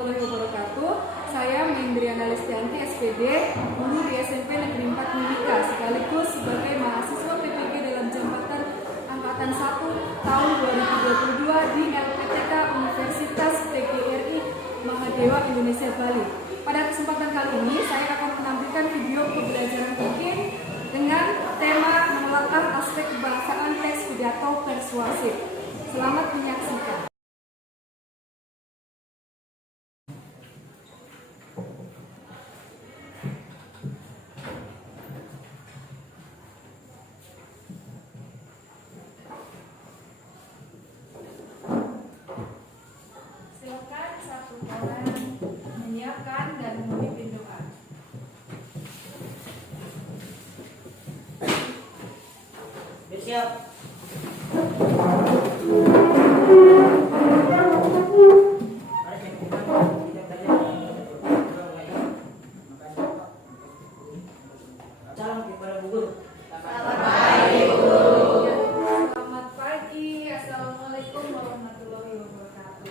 Wabarakatuh. Saya Mendriana Listianti SPD, guru di SMP Negeri 4 Mimika, sekaligus sebagai mahasiswa PPG dalam jabatan Angkatan 1 tahun 2022 di LPTK Universitas PGRI Mahadewa Indonesia Bali. Pada kesempatan kali ini saya akan menampilkan video pembelajaran mungkin dengan tema menelaah aspek kebahasaan teks pidato persuasif. Selamat menyaksikan. Menyiapkan dan memimpin doa. Bersiap. Salam kepada Bu Guru. Selamat pagi. Assalamualaikum warahmatullahi wabarakatuh.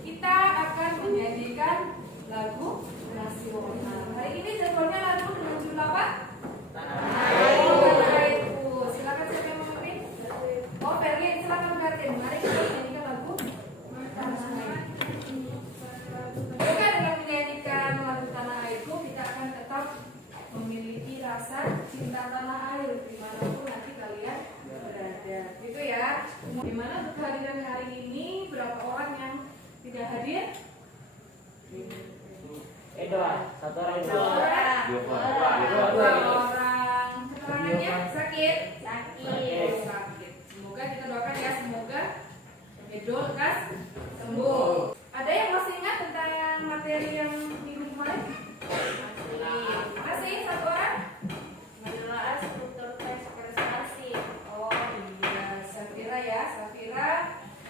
Kita akan menyanyikan lagu nasional. Hari ini jadwalnya lagu dengan judul apa? Tanah Airku. Silakan siapa yang mau main? Oh, Ferlin, silakan Ferlin. Mari kita menyanyikan lagu Tanah Airku. Juga dengan menyanyikan lagu Tanah Airku, kita akan tetap memiliki rasa cinta tanah air dimanapun nanti kalian berada. Gitu ya. Gimana untuk kehadiran hari ini? Berapa orang yang tidak hadir? Satu orang. Dua orang. Keterangannya sakit? Sakit. Semoga kita doakan ya, semoga Edo lekas sembuh. Ada yang masih ingat tentang materi yang minggu kemarin? Masih satu orang? Menelaah struktur teks persuasif. Oh iya, Safira ya, Safira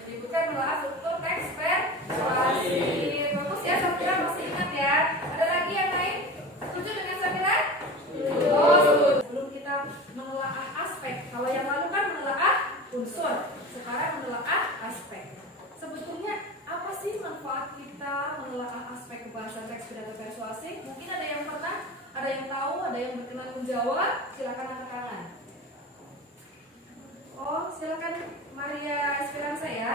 menyebutkan menelaah struktur teks persuasif. Bagus ya, Safira masih ingat ya. Ada lagi yang lain? Setuju dengan Safira? Oh, setuju. Sebelum kita menelaah aspek, kalau yang lalu kan menelaah unsur, sekarang menelaah aspek. Sebetulnya apa sih manfaat kita menelaah aspek kebahasaan teks pidato persuasif? Mungkin ada yang pernah, ada yang tahu, ada yang berkenan menjawab. Silakan angkat tangan. Oh, silakan Maria Esperanza ya.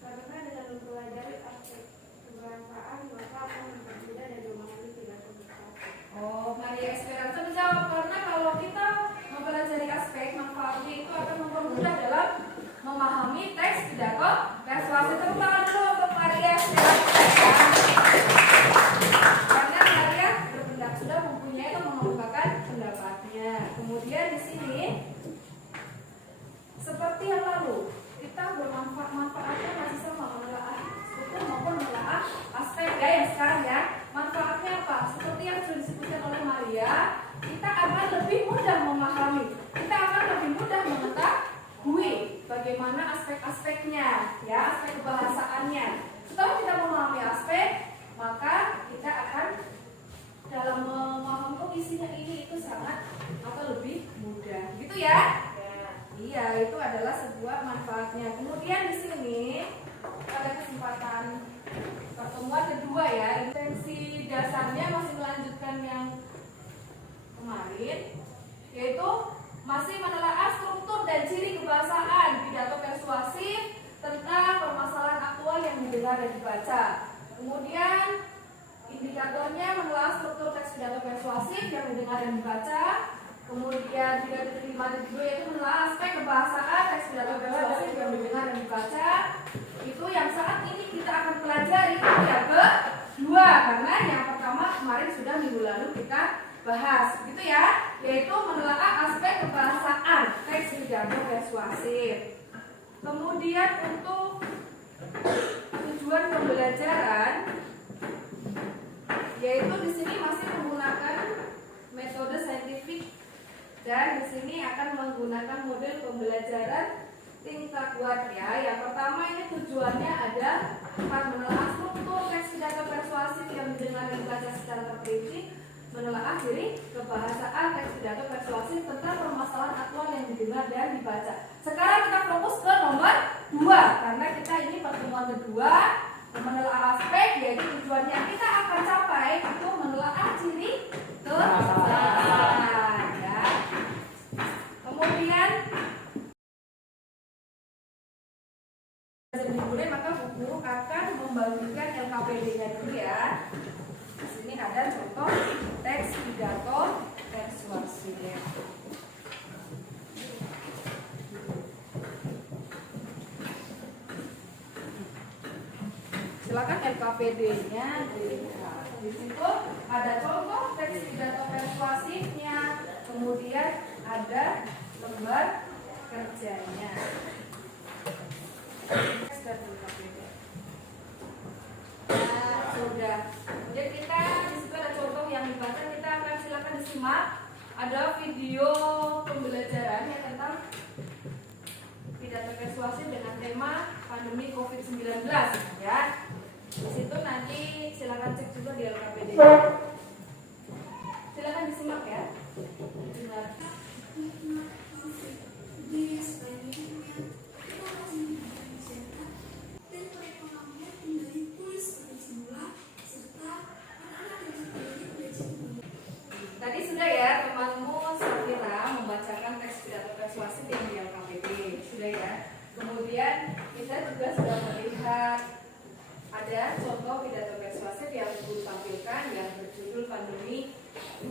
Karena dengan mempelajari aspek keberangkaan maka akan berbeda dari memahami pidato persuasif. Oh, Maria Esperanza menjawab karena kalau kita mempelajari aspek manfaatnya itu akan mempermudah dalam memahami teks pidato persuasif. Tepuk tangan dulu untuk Maria Esperanza ya. Karena Maria berpendapat sudah mempunyai atau mengemukakan pendapatnya. Kemudian di sini seperti yang lalu kita manfaatnya masih sama menelaah struktur maupun menelaah aspek ya yang sekarang ya. Manfaatnya apa? Seperti yang sudah disebutkan oleh Maria, kita akan lebih mudah memahami, kita akan lebih mudah mengetahui bagaimana aspek-aspeknya ya, aspek kebahasaannya. Setelah kita memahami aspek, maka kita akan dalam memahami isinya ini itu sangat atau lebih mudah gitu ya. Iya, itu adalah sebuah manfaatnya. Kemudian di sini pada kesempatan pertemuan kedua ya, intensi dasarnya masih melanjutkan yang kemarin, yaitu masih menelaah struktur dan ciri kebahasaan pidato persuasif tentang permasalahan aktual yang didengar dan dibaca. Kemudian indikatornya menelaah struktur teks pidato persuasif yang didengar dan dibaca. Kemudian 3.5.2 yaitu menelaah aspek kebahasaan teks pidato persuasif yang didengar dan dibaca. Itu yang saat ini kita akan pelajari yang kedua, karena yang pertama kemarin sudah minggu lalu kita bahas, gitu ya, yaitu menelaah aspek kebahasaan teks pidato persuasif. Kemudian untuk tujuan pembelajaran, yaitu di sini masih menggunakan metode saintifik dan di sini akan menggunakan model pembelajaran kita buat ya. Yang pertama ini tujuannya ada empat, menelaah struktur teks pidato persuasif yang didengar dan dibaca secara terperinci, menelaah diri kebahasaan teks pidato persuasif tentang permasalahan aktual yang didengar dan dibaca. Sekarang kita fokus ke nomor 2 karena kita ini pertemuan kedua, menelaah aspek, yaitu tujuan yang kita akan capai itu menelaah ciri kebahasaan ya. Kemudian kemudian maka Bu Guru akan membagikan LKPD-nya dulu ya. Di sini ada contoh teks pidato persuasif. Silakan LKPD-nya dilihat. Di situ ada contoh teks pidato persuasifnya, kemudian ada lembar kerjanya. Nah, sudah. Kemudian kita di situ ada contoh yang dibaca, kita akan silakan disimak. Ada video pembelajaran yang tentang pidato persuasif dengan tema pandemi COVID-19 ya. Di situ nanti silakan cek juga di LKPD. Silakan disimak ya. Dengar. Tadi sudah ya temanmu Safira membacakan teks pidato persuasif yang di LKPD, sudah ya. Kemudian kita juga sudah melihat ada contoh pidato persuasif yang Guru tampilkan yang berjudul pandemi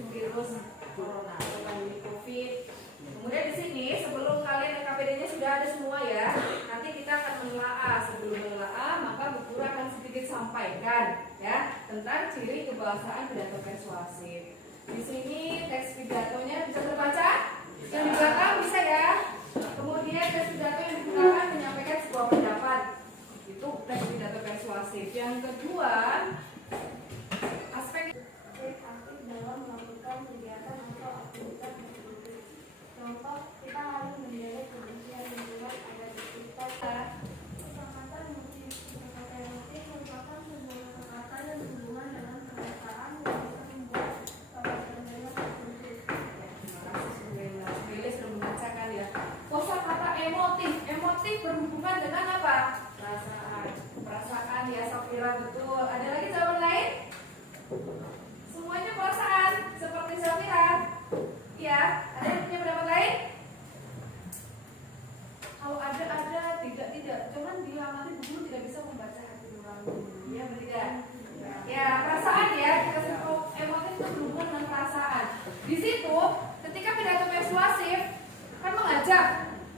virus corona atau pandemi COVID. Kemudian di sini sebelum kalian LKPD-nya sudah ada semua ya. Nanti kita akan menelaah. Sebelum menelaah maka Bu Guru akan sedikit sampaikan ya tentang ciri kebahasaan pidato persuasif. Di sini teks pidatonya bisa terbaca, yang di belakang bisa ya. Kemudian teks pidato yang digunakan menyampaikan sebuah pendapat, itu teks pidato persuasif. Yang kedua, aspek aktif dalam melakukan kegiatan atau aktivitas tertentu. Contoh, kita harus menjaga kebersihan lingkungan agar tercipta kosakata emotif. Kosakata emotif merupakan sebuah kosakata yang berhubungan dengan perkataan yang bisa membuat terdengar tertentu. Terima kasih sudah membacakan ya. Kosakata emotif, emotif berhubungan dengan apa? Perasaan, perasaan ya Safira betul. Ada lagi jawaban lain? Semuanya perasaan seperti Safira. Ya, ada yang punya pendapat lain? Kalau ada, tidak. Cuman dia nanti dulu tidak bisa membaca hati nurani. Ya, betul. Ya, perasaan ya, kita sebut emotif itu berhubungan dengan perasaan. Di situ, ketika pidato persuasif kan mengajak,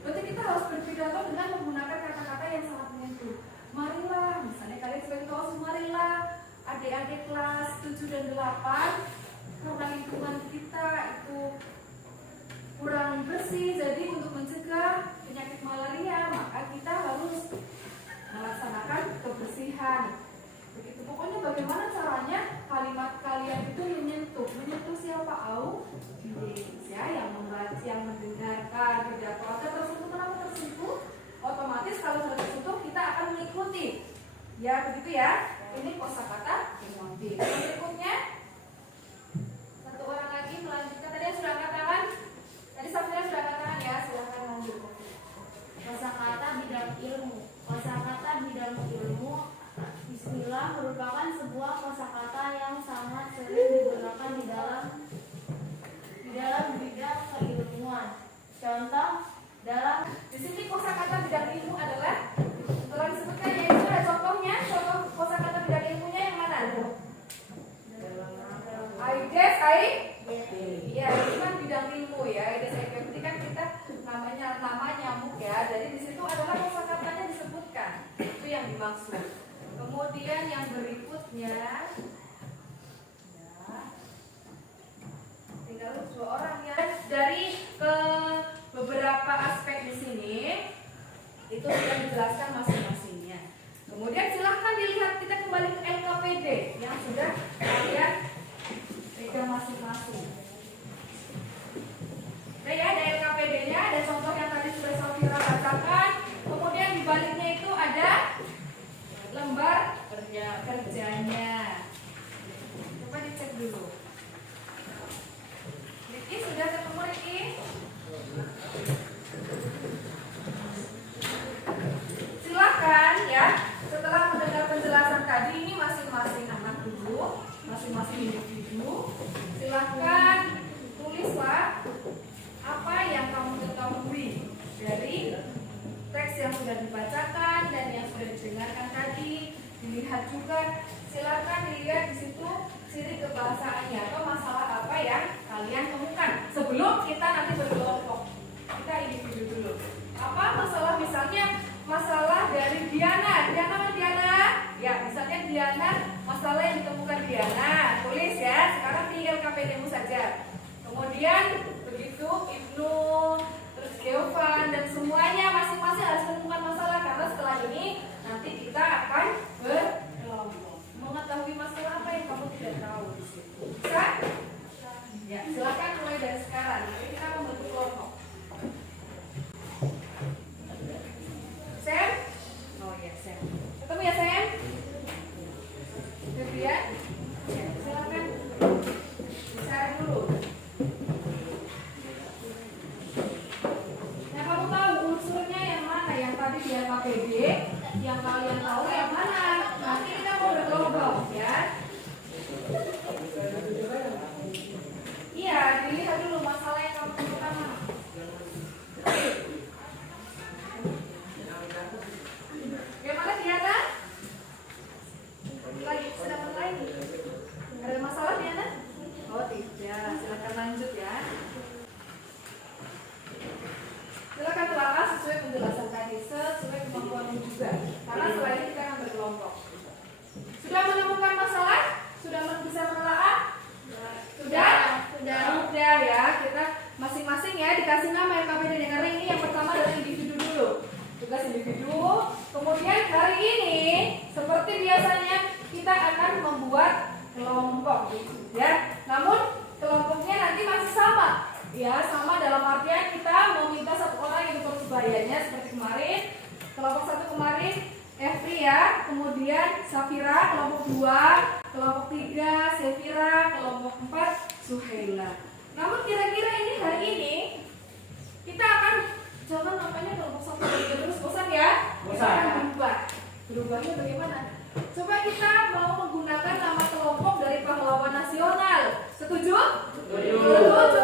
berarti kita harus berpidato dengan menggunakan kata-kata yang sangat menyentuh. Marilah, misalnya kalian sebagai kawan, marilah adik-adik kelas 7 dan 8 karena lingkungan kita itu kurang bersih, jadi untuk mencegah penyakit malaria maka kita harus melaksanakan kebersihan. Begitu, pokoknya bagaimana caranya kalimat kalian itu menyentuh siapa ya yang membaca, yang mendengarkan pidato atau tersentuh. Kenapa tersentuh? Otomatis kalau sudah tersentuh kita akan mengikuti. Ya begitu ya. Ini kosakata emotif. Berikutnya satu orang lagi melanjutkan tadi yang sudah katakan. Tadi Safira sudah katakan ya, silahkan lanjut. Kosakata bidang ilmu. Kosakata bidang ilmu Bismillah merupakan sebuah kosakata yang sangat sering digunakan di dalam bidang keilmuan. Contoh dalam di sini kosakata bidang ilmu adalah telah disebutkan yaitu ada contohnya. Contoh kosakata bidang ilmunya yang mana? Aides, ya itu kan bidang ilmu ya. Aides, berarti kan kita nama nyamuk ya. Jadi di situ adalah kosakatanya disebutkan. Itu yang dimaksud. Kemudian yang berikutnya ya, tinggal dua orang ya. Dari ke beberapa aspek di sini itu sudah dijelaskan masing-masingnya. Kemudian silahkan dilihat, kita kembali ke LKPD yang sudah kalian pegang masing-masing. Nah ya, ada LKPD-nya, ada contoh yang tadi sudah Safira bacakan. sudah dibacakan dan yang sudah didengarkan tadi, dilihat juga. Silakan dilihat di situ ciri kebahasaannya atau masalah apa yang kalian temukan sebelum kita nanti berkelompok. Kita individu dulu. Apa masalah, misalnya masalah dari Diana. Diana mana Diana? Ya, misalnya Diana, masalah yang ditemukan Diana. Tulis ya, sekarang di LKPD-mu saja. Kemudian begitu Ibnu, terus Geovan dan semuanya masing-masing harus menemukan masalah karena setelah ini nanti kita akan berkelompok. Mengetahui masalah apa yang kamu tidak tahu di situ. Bisa? Ya, silakan mulai dari sekarang. Nanti kita membentuk kelompok. Sam? Oh ya, Sam. Ketemu ya, Sam? Febrian? Ya, silakan. Bicara dulu. Nah, kamu tahu unsurnya yang mana? Yang tadi di LKPD, yang kalian tahu yang mana? Nanti kita mau berkelompok, ya. Iya, dilihat dulu masalah yang kamu temukan mana. Yang mana Diana? Lagi sedang bermain. Ada masalah Diana? Oh tidak, silakan lanjut ya. Silakan telaah sesuai penjelasan tadi, sesuai kemampuanmu juga. Karena setelah ini kita akan berkelompok. Sudah menemukan masalah? Sudah bisa menelaah? Sudah? Sudah ya. Kita masing-masing ya dikasih nama LKPD. Karena ini yang pertama dari individu dulu. Tugas individu. Kemudian hari ini seperti biasanya kita akan membuat kelompok, ya. Namun kelompoknya nanti masih sama, ya, sama dalam artian kita meminta satu orang yang bersebayanya seperti kemarin. Kelompok satu kemarin Efri ya, kemudian Safira, kelompok 2, kelompok 3 Sefira, kelompok 4 Suhaila. Namun kira-kira ini hari ini kita akan jangan namanya kelompok 1 2 terus bosan ya? Kita akan berubah. Berubahnya bagaimana? Coba kita mau menggunakan nama kelompok dari pahlawan nasional. Setuju? Setuju.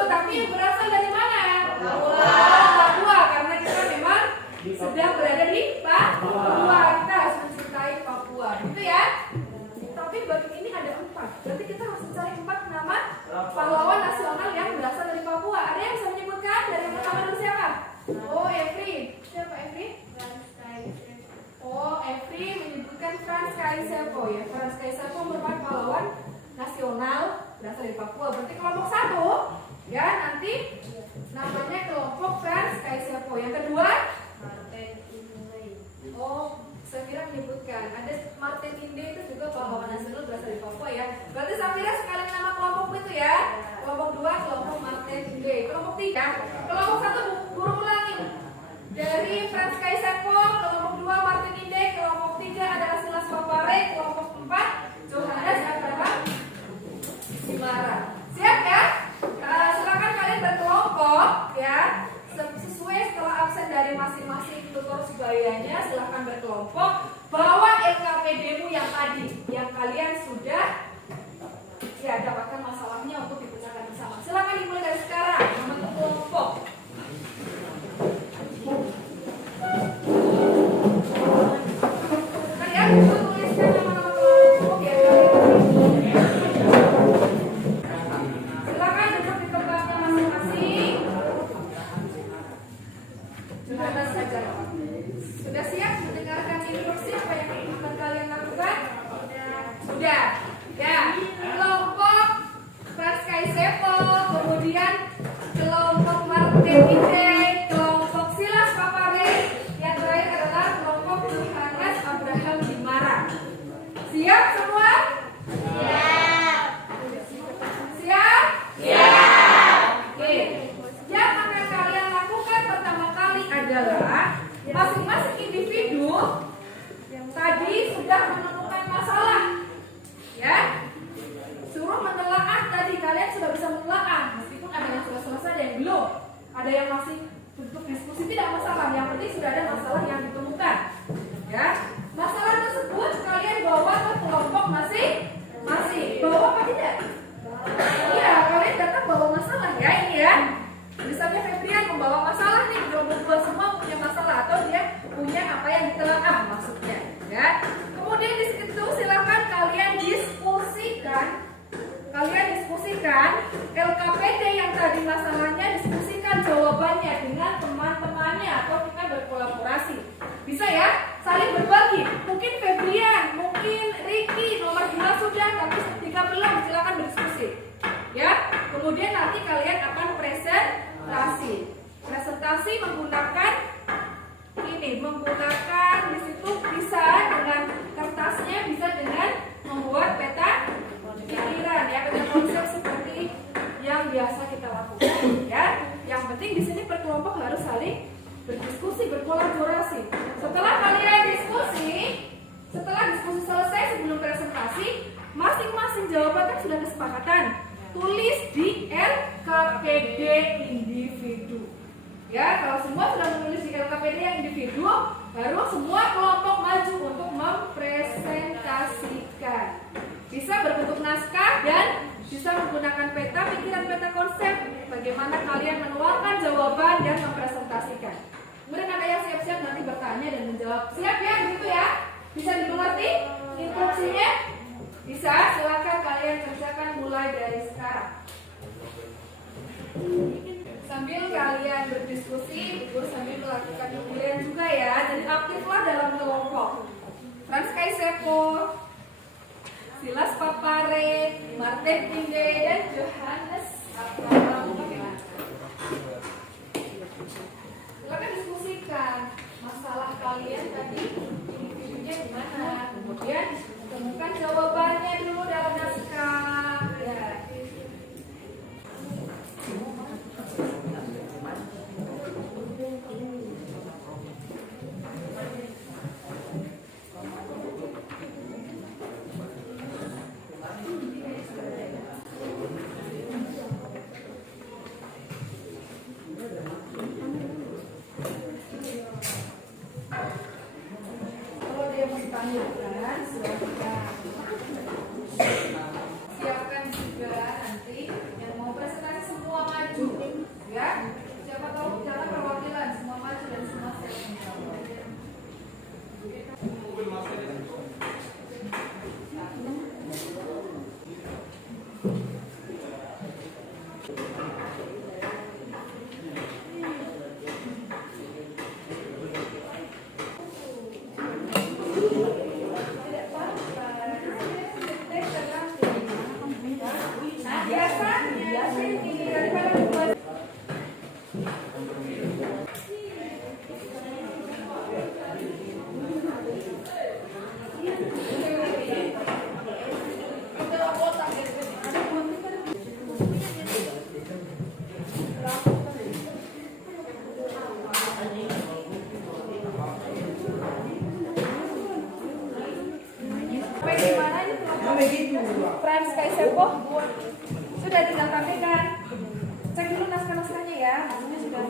Tapi yang berasal dari mana? Papua. Karena kita memang sedang berada di Papua. Kita harus mencintai Papua. Gitu ya? Tapi bagi ini ada 4. Berarti kita harus mencari 4 nama pahlawan nasional yang berasal dari Papua. Ada yang bisa menyebutkan? Dari yang pertama dulu siapa? Oh, Efri. Siapa Efri? Oh, Efri menyebutkan Frans Kaisepo ya. Frans Kaisepo merupakan pahlawan nasional berasal dari Papua. Berarti kelompok 1 ya, nanti namanya kelompok Frans Kaisepo. Yang kedua, Martin Inde. Oh, Safira menyebutkan ada Martin Inde, itu juga pahlawan nasional berasal dari Papua ya. Berarti Safira sekali nama kelompok itu ya. Kelompok 2 kelompok Martin Inde. Kelompok 3, kelompok 1 guru ulangi. Dari Frans Kaisepo, kelompok 2 Martin Inde, kelompok 3 adalah Silas Papare, kelompok 4 Johannes Abraham Simara. Siap ya? Silakan kalian berkelompok ya. Sesuai setelah absen dari masing-masing tutor sebayanya, silakan berkelompok. Bawa LKPD-mu yang tadi, yang kalian sudah ya dapatkan masalahnya untuk dipecahkan bersama. Silakan dimulai dari sekarang membentuk kelompok. Tuliskan nama-nama kelompok ya. Silakan duduk di tempatnya masing-masing. Sudah siap mendengarkan instruksi apa yang akan kalian lakukan? Sudah. Ya, kelompok Frans Kaisepo, kemudian kelompok Martin Inde, kelompok Silas Papare, yang terakhir adalah kelompok Johannes Abraham Dimara. Siap semua? Siap. Siap? Siap. Oke. Yang akan kalian lakukan pertama kali adalah masing-masing individu tadi sudah menemukan masalah, ya. Suruh menelaah tadi, kalian sudah bisa menelaah, meskipun ada yang sudah selesai, ada yang belum, ada yang masih bentuk diskusi, tidak masalah. Yang penting sudah ada masalah yang ditemukan, ya. Masalah tersebut kalian bawa ke kelompok masing-masing. Bawa apa tidak? Iya, kalian datang bawa masalah ya ini ya. Misalnya Febrian membawa masalah nih, kelompok 2 semua punya masalah atau dia punya kalau semua sudah menulis di LKPD yang individu, baru semua kelompok maju untuk mempresentasikan. Bisa berbentuk naskah dan bisa menggunakan peta pikiran, peta konsep, bagaimana kalian menuangkan jawaban dan mempresentasikan. Kemudian ada yang siap-siap nanti bertanya dan menjawab. Siap ya, begitu ya? Bisa dimengerti instruksinya? Bisa, silakan kalian kerjakan mulai dari sekarang. Sambil kalian berdiskusi, Ibu sambil melakukan pembelian juga ya. Jadi aktiflah dalam kelompok. Frans Kaisepo, Silas Papare, Martin Inde, dan Johannes Abraham. Silakan diskusikan masalah kalian tadi, individunya gimana. Kemudian temukan jawabannya dulu dalam naskah. Ya. Kalau dia mau ditanyakan, silakan. Siapkan juga nanti yang mau presentasi semua maju, ya. Siapa tahu bicara perwakilan semua maju dan semua siap menjawab. Nah, biasanya ini daripada membuat bagaimana ini Frans Kaisepo sudah ditangkapkan. Cek dulu naskah-naskahnya ya. Maksudnya sudah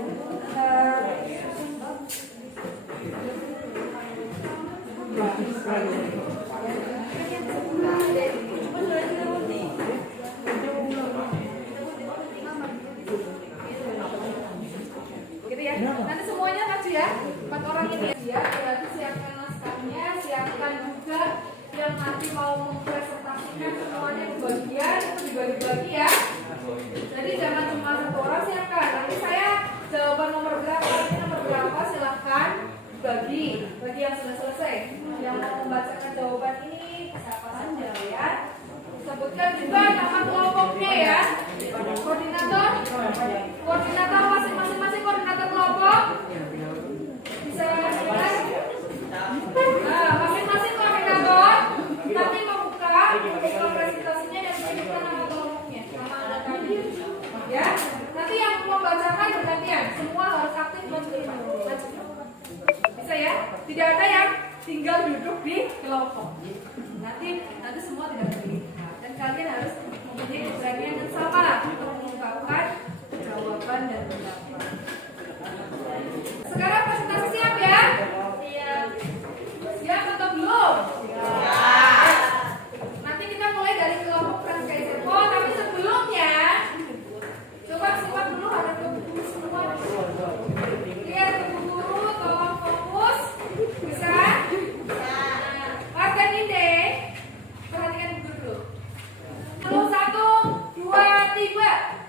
gitu ya. Nanti semuanya maju ya. 4 orang ini ya. Berarti siapkan naskahnya, siapkan juga yang nanti mau mempresentasikan semuanya di bagian itu dibagi-bagi ya. Jadi jangan cuma 1 orang siapkan. Nanti saya jawaban nomor berapa, ini nomor berapa silahkan bagi yang sudah selesai. Yang mau membacakan jawaban ini siapa saja ya. Sebutkan juga nama kelompoknya ya. Koordinator masing-masing koordinator kelompok. Bisa sebutkan. Nah, masing-masing koordinator nanti membuka presentasinya dan menyebutkan nama kelompoknya, nama anak kami. Ya, nanti yang membacakan bergantian. Semua harus aktif maju. Bisa ya? Tidak ada yang tinggal duduk di kelompok. Nanti semua tidak terlihat. Dan kalian harus mempunyai keberanian yang sama untuk mengungkapkan jawaban dan pendapat. Sekarang presentasi siap ya? Siap atau belum? Nanti kita mulai dari kelompok Frans Kaisepo, tapi sebelumnya coba simak dulu ada guru semua. Lihat guru, tolong fokus. Bisa? Martin Inde, perhatikan guru dulu. 1, 2, 3.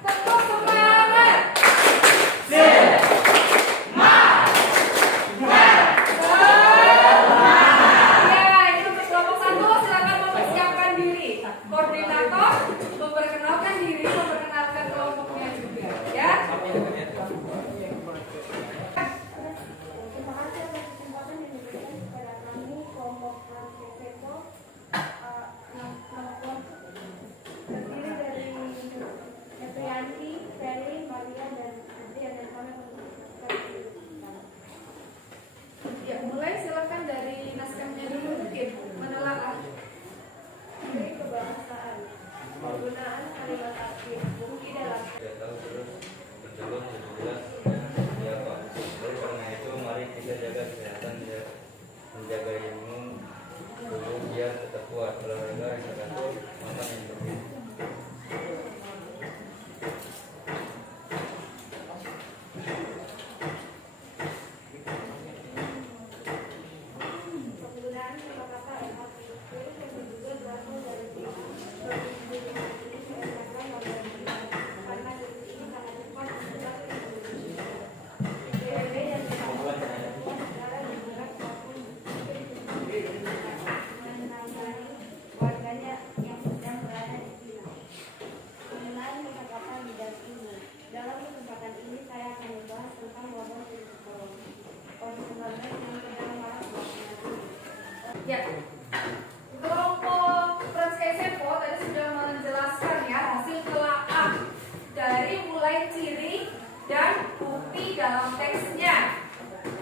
juga jaga kesehatan ya, menjaga imun tubuh biar tetap kuat. Olahraga yang teratur, makan yang bergizi. Penggunaan kata-kata MATP yang diduga berasal dari karena definisi ini sangat cepat menjelaskan PBB dan negara bergerak maupun menangani warganya yang sedang berada di Cina. Penggunaan kata-kata bidang ini. Dalam kesempatan ini saya akan membahas tentang wabah virus COVID-19 yang sedang marak belakangan ini. Ya, kelompok Franskesefo tadi sudah menjelaskan ya hasil telaah dari mulai ciri dan bukti dalam teksnya.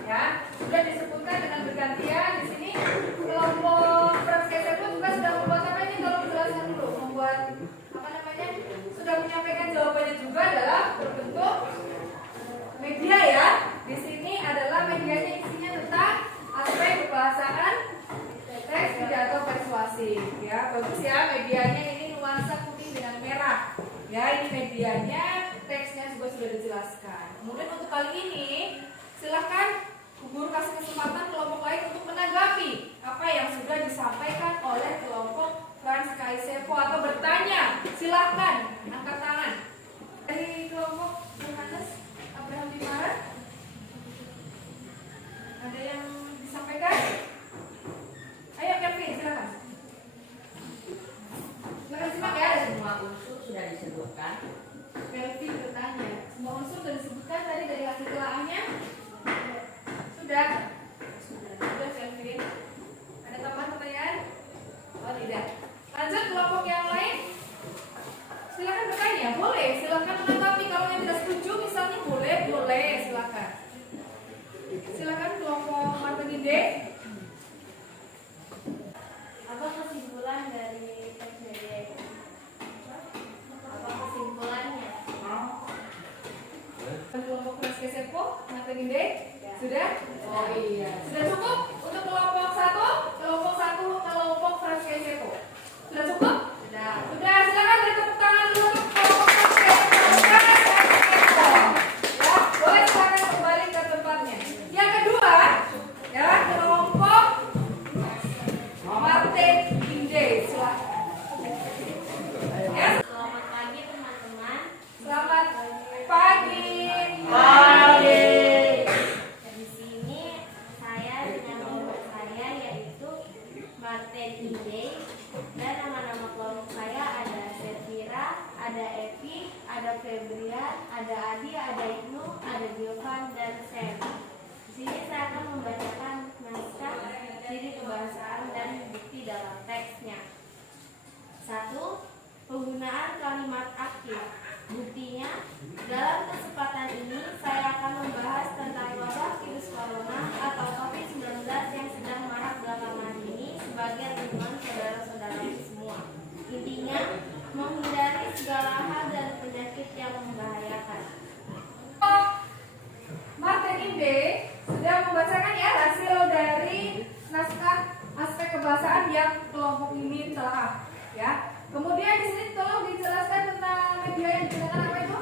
Ya, sudah disebutkan dengan bergantian di sini. Kelompok Franskesefo juga sudah membuat apa ini kalau dijelaskan dulu, membuat apa namanya? Sudah menyampaikan jawabannya juga dalam berbentuk media ya. Di sini adalah medianya isinya tentang aspek kebahasaan, teks, pidato, persuasif. Ya, bagus ya medianya ini nuansa kuning dengan merah. Ya, ini medianya, teksnya juga sudah dijelaskan. Kemudian untuk kali ini, silakan guru kasih kesempatan kelompok lain untuk menanggapi apa yang sudah disampaikan oleh kelompok Franskesefo atau bertanya. Silakan angkat tangan. Dari kelompok Yohanes Abraham Dimara, ada yang disampaikan? Ayo Kevin, silakan. Silakan simak ya. Semua unsur sudah disebutkan. Kelvin bertanya, semua unsur sudah disebutkan tadi dari hasil telaahnya? Sudah? Sudah Kelvin. Ada tambahan pertanyaan? Oh tidak. Lanjut kelompok yang lain. Silakan bertanya, boleh. Silakan menanggapi. Kalau yang tidak setuju misalnya boleh, silakan. Silakan kelompok Martin Inde. Apa kesimpulan dari teks media itu? Apa kesimpulannya? Kelompok Franskesefo, Martin Inde. Sudah? Oh iya. Sudah cukup untuk kelompok kelompok Franskesefo. Sudah cukup? Sudah. Silakan beri tepuk tangan dulu untuk kelompok Franskesefo. Ya, boleh silakan kembali ke tempatnya. Yang kedua, ya kelompok Martin Inde. Silakan. Ya. Selamat pagi teman-teman. Selamat pagi. Di sini saya dengan kelompok saya yaitu Martin Inde dan nama-nama kelompok saya ada Sefira, ada Evi, ada Febrian, ada Adi, ada Ibnu, ada Giovan dan Sam. Di sini saya akan membacakan naskah ciri kebahasaan dan bukti dalam teksnya. 1. Penggunaan kalimat aktif. Buktinya, dalam kesempatan ini saya akan membahas tentang wabah virus corona atau COVID-19 yang sedang marak belakangan ini sebagai lingkungan saudara-saudara semua. Intinya, menghindari segala hal dan penyakit yang membahayakan. Martin Inde sudah membacakan ya hasil dari naskah aspek kebahasaan yang kelompok ini telah ya. Kemudian di sini tolong dijelaskan tentang media yang digunakan apa itu?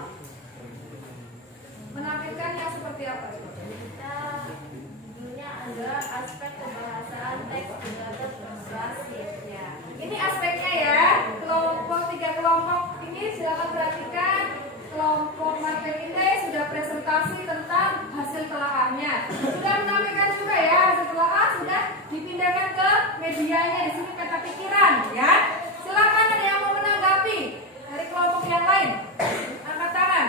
Menampilkan yang seperti apa itu? Kita judulnya adalah aspek kebahasaan teks pidato persuasif ya. Ini aspeknya ya. Tiga kelompok ini silakan perhatikan. Kelompok Martin Inde sudah presentasi tentang hasil telaahnya. Sudah menampilkan juga ya hasil telaah, sudah dipindahkan ke medianya di sini kata pikiran ya. Silakan ada yang mau menanggapi dari kelompok yang lain. Angkat tangan.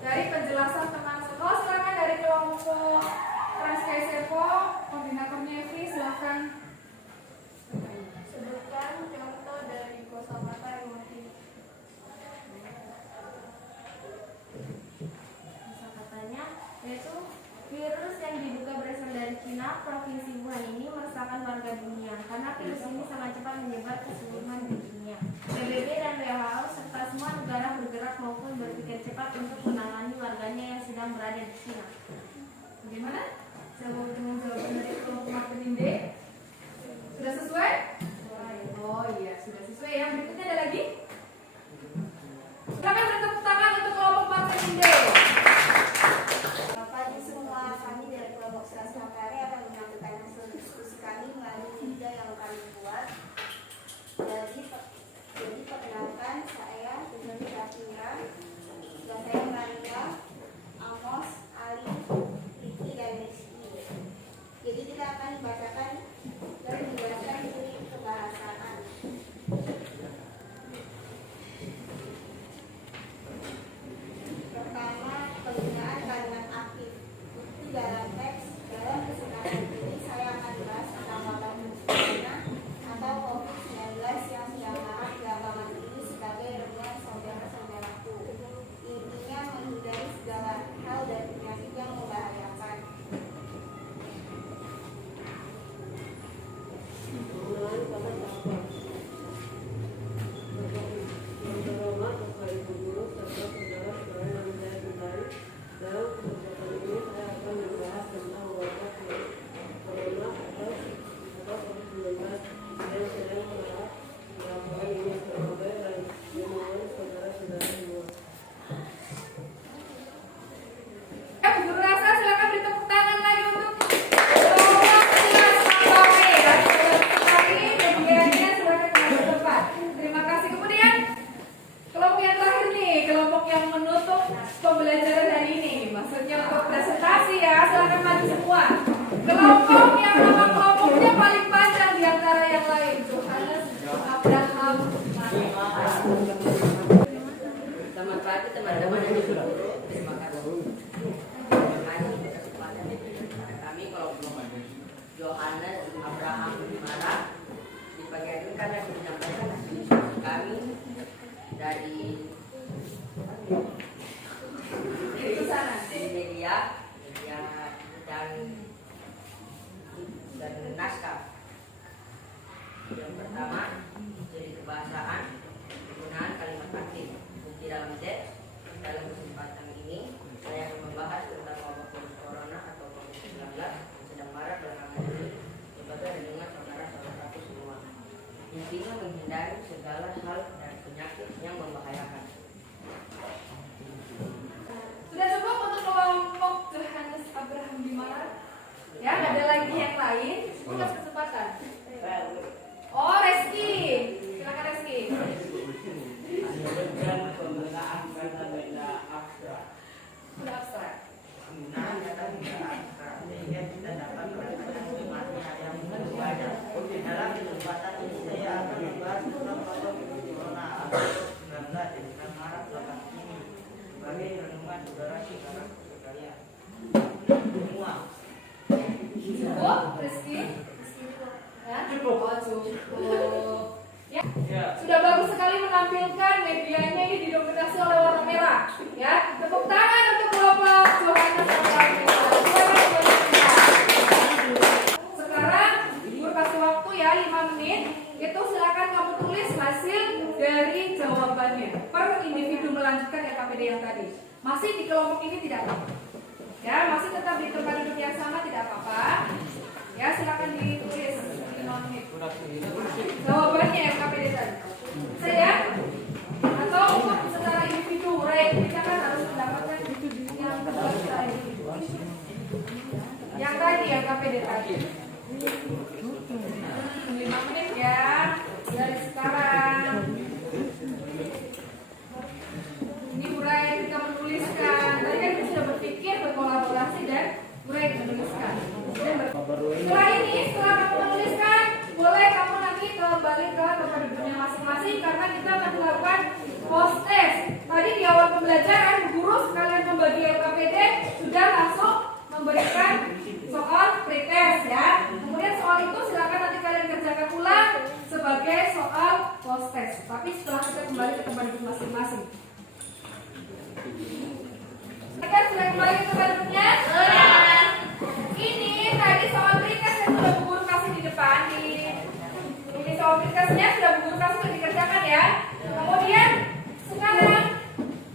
Dari penjelasan teman semua, silakan dari kelompok Franskesefo, koordinatornya Evi, silakan. Sebutkan contoh dari kosakata emotif. Kosakatanya yaitu virus yang diduga berasal dari Cina, provinsi Wuhan ini meresahkan warga dunia karena virus ini sangat cepat menyebar ke seluruh dunia. PBB dan WHO serta semua negara bergerak maupun berpikir cepat untuk menangani warga tokoh yang nama kelompoknya paling panjang di antara yang lain? Johannes, Abraham, Mara. Selamat pagi teman-teman yang guru. Terima kasih. Terima kasih atas kesempatan yang diberikan kepada kami kelompok Johannes, Abraham, Mara. Di pagi hari ini kami akan menyampaikan hasil diskusi kami dari media dan naskah. Yang pertama, ciri kebahasaan, penggunaan kalimat aktif, fungsi dalam teks. Dalam kesempatan ini, saya akan membahas tentang wabah virus corona atau COVID-19 yang sedang marak belakangan ini sebagai dengan saudara-saudaraku semua. Intinya menghindari segala hal dan penyakit yang membahayakan. Sudah cukup untuk kelompok Johannes, Abraham, Mara? Ya, ada lagi yang lain? Sebutkan kesempatan. Oh, Reski. Silakan Reski. Penggunaan kata-kata abstrak. Sudah abstrak. Penggunaan kata-kata abstrak sehingga kita dapat mendapatkan makna yang berbeda. Dalam kesempatan ini saya akan membahas tentang wabah virus corona atau COVID-19 yang sedang marak belakangan ini sebagai renungan saudara-saudara sekalian. Semua. Cukup, Reski? Ya? Cukup. Oh, cukup. Ya. Ya. Sudah bagus sekali menampilkan medianya ini didominasi oleh warna merah. Ya, tepuk tangan untuk kelompok Johannes, Abraham, Mara. Sekarang guru kasih waktu ya 5 menit. Itu silakan kamu tulis hasil dari jawabannya per individu melanjutkan LKPD yang tadi. Masih di kelompok ini tidak apa-apa. Ya, masih tetap di tempat duduk yang sama tidak apa-apa. Ya, silakan ditulis 5 menit. Jawabannya LKPD tadi. Saya atau untuk secara individu, kita kan harus mendapatkan yang terbaik secara individu. Yang tadi LKPD tadi. 5 menit ya dari sekarang. Ini Burai kita menuliskan. Tadi kan kita sudah berpikir, berkolaborasi dan Burai menuliskan. Setelah ini, setelah kamu menuliskan, boleh kamu nanti kembali ke tempat duduknya masing-masing karena kita akan melakukan post test. Tadi di awal pembelajaran, guru sekalian membagi LKPD sudah langsung memberikan soal pretest ya. Kemudian soal itu silakan nanti kalian kerjakan ulang sebagai soal post test. Tapi setelah kita kembali ke tempat duduk masing-masing. Mereka sudah kembali ke tempat duduknya? Ini tadi soal pretest yang sudah guru kasih di depan ini soal pretestnya sudah guru kasih sudah dikerjakan ya. Kemudian sekarang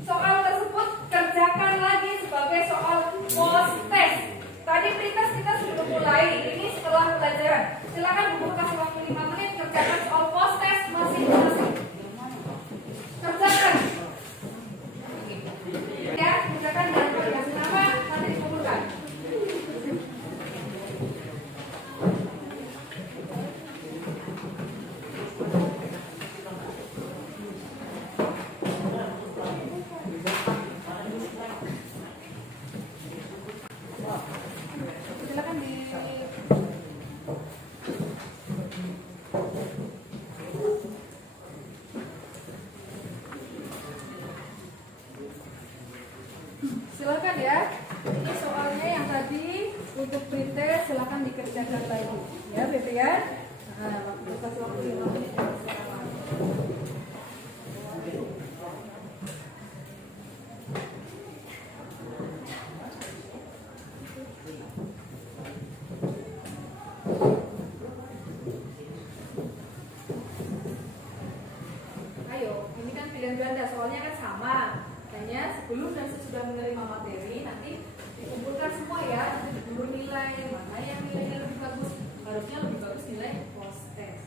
soal tersebut kerjakan lagi sebagai soal post test. Tadi pretest kita sudah mulai, ini setelah pelajaran. Silakan guru kasih waktu 5 menit kerjakan soal post test masing-masing. Kerjakan. Ya, kerjakan dengan variasi nama nanti dikumpulkan. Silakan di silakan ya. Ini soalnya yang tadi untuk pretest silakan dikerjakan lagi. Ya, Bebe ya. Nah, kasih waktu 5 menit. Ayo, ini kan pilihan ganda, soalnya kan sama. Hanya sebelum dan sesudah menerima materi nanti dikumpulkan semua ya, nanti dikumpul nilai mana yang nilainya lebih bagus, harusnya lebih bagus nilai post test.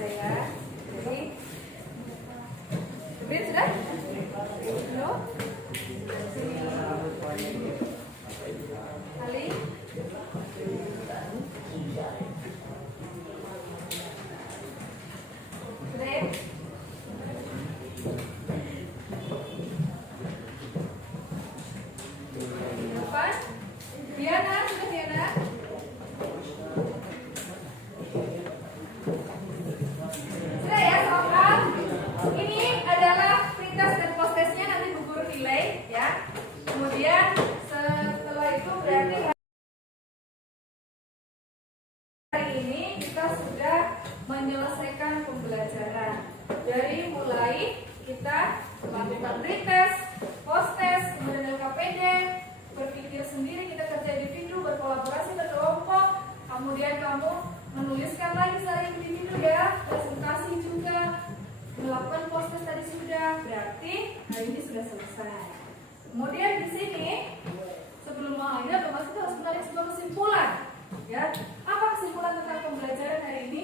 bisa ya. Jadi Febrin sudah? No? Ali? Sudah? Depan? Diana, sudah Diana? Sudah ya soal. Ini adalah pretest dan post testnya, nanti Bu Guru nilai ya. Kemudian setelah itu berarti hari ini kita sudah menyelesaikan pembelajaran. Dari mulai kita melakukan pretest, post test, kemudian LKPD, berpikir sendiri, kita kerja individu, berkolaborasi, berkelompok, kemudian kamu menuliskan lagi secara individu ya, presentasi juga, melakukan post test tadi sudah, berarti hari ini sudah selesai. Kemudian di sini sebelum mengakhiri otomatis kita harus menarik sebuah kesimpulan, ya. Apa kesimpulan tentang pembelajaran hari ini?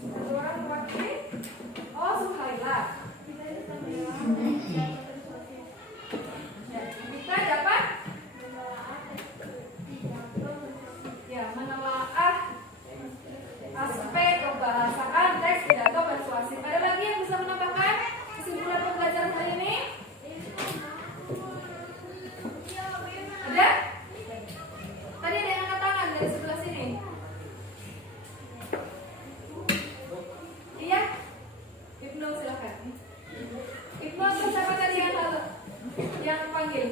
Satu orang mewakili? Oh, Suhaila. Ya, kita dapat ya menelaah aspek kebahasaan teks pidato persuasif. Ada lagi yang bisa menambahkan kesimpulan pembelajaran hari ini? Ada? Tadi ada yang angkat tangan dari sebelah sini. Iya? Ibnu silakan. Ibnu atau siapa tadi yang panggil?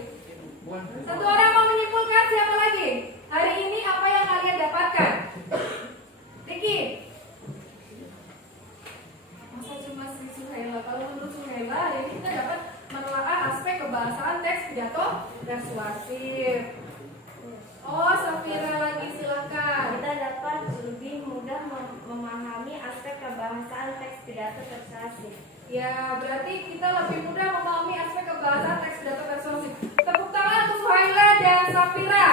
Satu orang mau menyimpulkan, siapa lagi? Hari ini apa yang kalian dapatkan? Riki? Masa cuma si Suhaila? Kalau menurut Suhaila, hari ini kita dapat menelaah aspek kebahasaan teks pidato persuasif. Oh, Safira lagi, silakan. Kita dapat lebih mudah memahami aspek kebahasaan teks pidato persuasif. Ya, berarti kita lebih mudah memahami aspek kebahasaan teks pidato persuasif. Tepuk tangan untuk Suhaila dan Safira.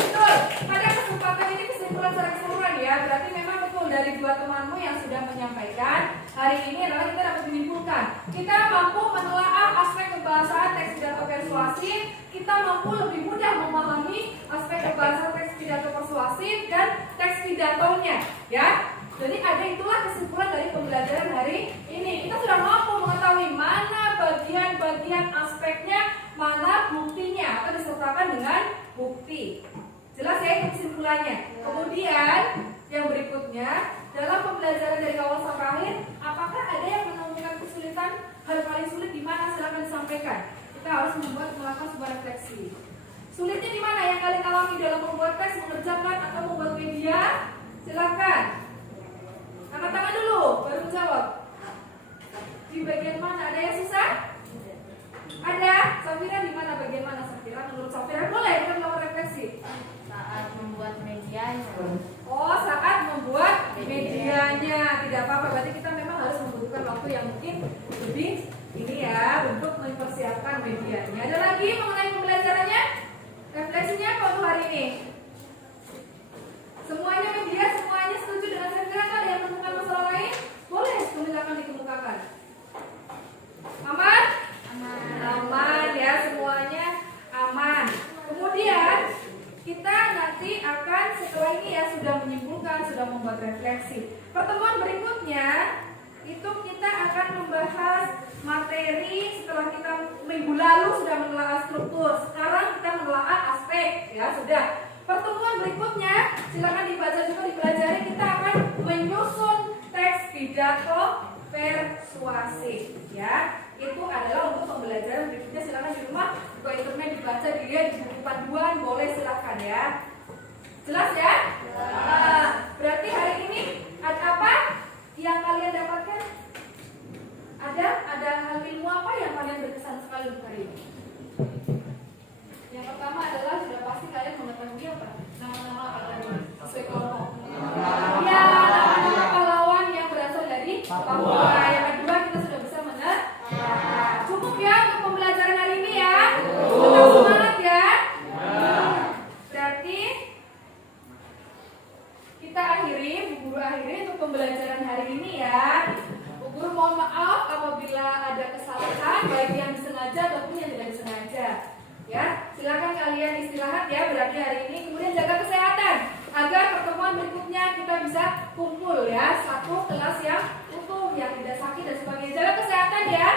Betul. Pada kesempatan ini kesimpulan secara keseluruhan ya. Berarti memang betul dari dua temanmu yang sudah menyampaikan. Hari ini adalah kita dapat menyimpulkan. Kita mampu menelaah aspek kebahasaan teks pidato persuasif. Kita mampu lebih mudah memahami aspek kebahasaan teks pidato persuasif dan teks pidatonya. Ya. Jadi ada itulah kesimpulan dari pembelajaran hari ini. Kita sudah mampu mengetahui mana bagian-bagian aspeknya, mana buktinya atau disertakan dengan bukti. Jelas ya itu kesimpulannya. Kemudian yang berikutnya dalam pembelajaran dari awal sampai akhir, apakah ada yang menemukan kesulitan? Hal paling sulit di mana? Silakan disampaikan. Kita harus melakukan sebuah refleksi. Sulitnya di mana yang kalian alami dalam membuat teks, mengerjakan atau membuat media? Silakan. Angkat tangan dulu, baru jawab. Di bagian mana? Ada yang susah? Ada? Safira di mana? Bagian mana Safira? Menurut Safira boleh kita melakukan refleksi. Saat membuat medianya. Oh, saat membuat medianya. Tidak apa-apa, berarti kita memang harus membutuhkan waktu yang mungkin lebih ini ya untuk mempersiapkan medianya. Ada lagi mengenai pembelajarannya? Refleksinya apa untuk hari ini? Semuanya media, semuanya setuju dengan Safira? Ada yang menemukan masalah lain? Boleh, silakan dikemukakan. Aman? Aman ya, semuanya aman. Kemudian kita nanti akan setelah ini ya sudah menyimpulkan, sudah membuat refleksi. Pertemuan berikutnya itu kita akan membahas materi setelah kita minggu lalu sudah menelaah struktur. Sekarang kita menelaah aspek ya sudah. Pertemuan berikutnya silakan dibaca juga dipelajari. Kita akan menyusun teks pidato persuasif ya. Itu adalah untuk pembelajaran berikutnya. Silakan di rumah buka internet dibaca dilihat di buku panduan boleh silakan ya. Jelas ya? Berarti hari ini ada apa yang kalian dapatkan? Ada hal ilmu apa yang kalian berkesan sekali untuk hari ini? Yang pertama adalah sudah pasti kalian mengetahui apa? Nama-nama pahlawan sesuai kelompok. Ya, nama-nama pahlawan yang berasal dari Papua. Yang kedua kita sudah bisa cukup ya untuk pembelajaran hari ini ya. Tetap semangat ya. Berarti Guru akhiri untuk pembelajaran hari ini ya. Bu Guru mohon maaf apabila ada kesalahan baik yang disengaja ataupun yang tidak disengaja. Ya, silakan kalian istirahat ya berarti hari ini. Kemudian jaga kesehatan agar pertemuan berikutnya kita bisa kumpul ya, satu kelas yang utuh, yang tidak sakit dan sebagainya. Jaga kesehatan ya.